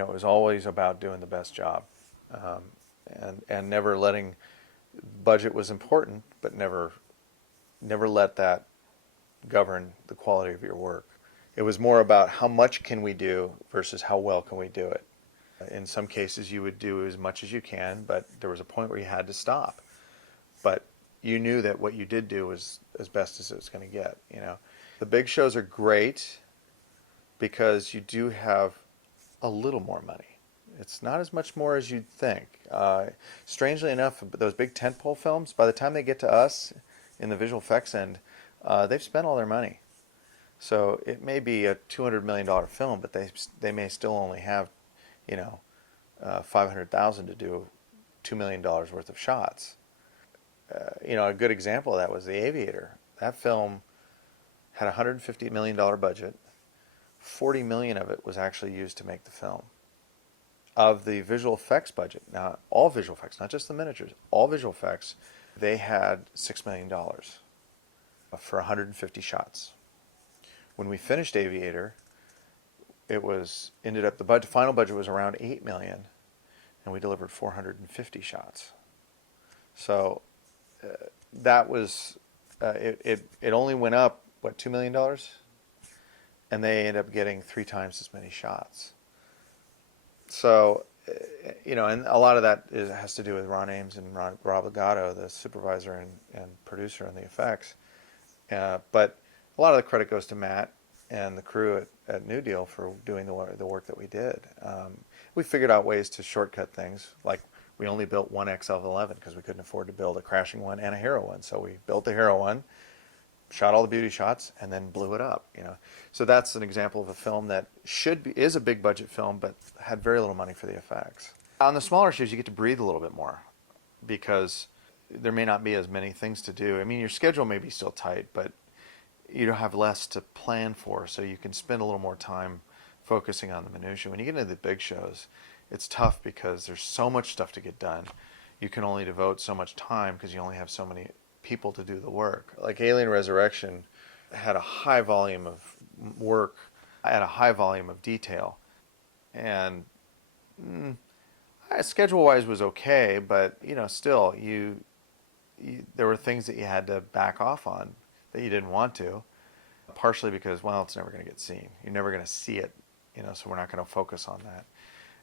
It was always about doing the best job, and never letting budget was important, but never let that govern the quality of your work. It was more about how much can we do versus how well can we do it. In some cases, you would do as much as you can, but there was a point where you had to stop. But you knew that what you did do was as best as it was going to get. The big shows are great because you do have a little more money. It's not as much more as you'd think. Strangely enough, those big tentpole films, by the time they get to us in the visual effects end, they've spent all their money. So it may be a $200 million film, but they may still only have, $500,000 to do $2 million worth of shots. A good example of that was The Aviator. That film had a $150 million budget. 40 million of it was actually used to make the film. Of the visual effects budget, now all visual effects, not just the miniatures, all visual effects, they had $6 million for 150 shots. When we finished Aviator, the final budget was around 8 million, and we delivered 450 shots. So that was it only went up $2 million, and they ended up getting 3 times as many shots. So and a lot of that has to do with Ron Ames and Rob Legato, the supervisor and producer on the effects. But a lot of the credit goes to Matt and the crew at New Deal for doing the work that we did. We figured out ways to shortcut things, like we only built one XL11 because we couldn't afford to build a crashing one and a hero one. So we built the hero one, shot all the beauty shots, and then blew it up. So that's an example of a film that is a big budget film, but had very little money for the effects. On the smaller shows, you get to breathe a little bit more because there may not be as many things to do. I mean, your schedule may be still tight, but you don't have less to plan for, so you can spend a little more time focusing on the minutiae. When you get into the big shows, it's tough because there's so much stuff to get done. You can only devote so much time because you only have so many people to do the work. Like Alien Resurrection had a high volume of work at a high volume of detail, and schedule-wise was okay, but still there were things that you had to back off on that you didn't want to, partially because, it's never going to get seen. You're never going to see it, so we're not going to focus on that.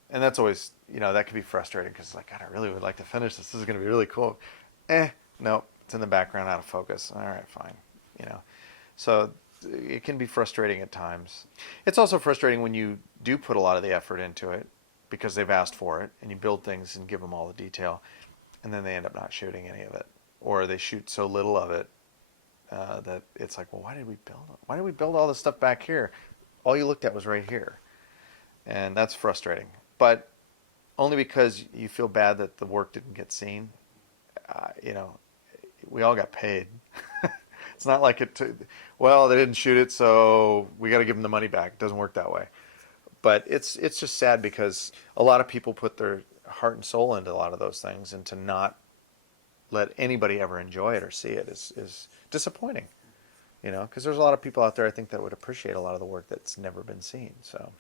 And that's always, that can be frustrating because, God, I really would like to finish this. This is going to be really cool. No, it's in the background, out of focus. All right, fine. So it can be frustrating at times. It's also frustrating when you do put a lot of the effort into it because they've asked for it, and you build things and give them all the detail, and then they end up not shooting any of it, or they shoot so little of it that it's like, well, why did we build it? Why did we build all this stuff back here? All you looked at was right here, and that's frustrating. But only because you feel bad that the work didn't get seen. We all got paid. It's not like they didn't shoot it, so we got to give them the money back. It doesn't work that way. But it's just sad because a lot of people put their heart and soul into a lot of those things, and to not let anybody ever enjoy it or see it is disappointing. Because there's a lot of people out there, I think, that would appreciate a lot of the work that's never been seen. So.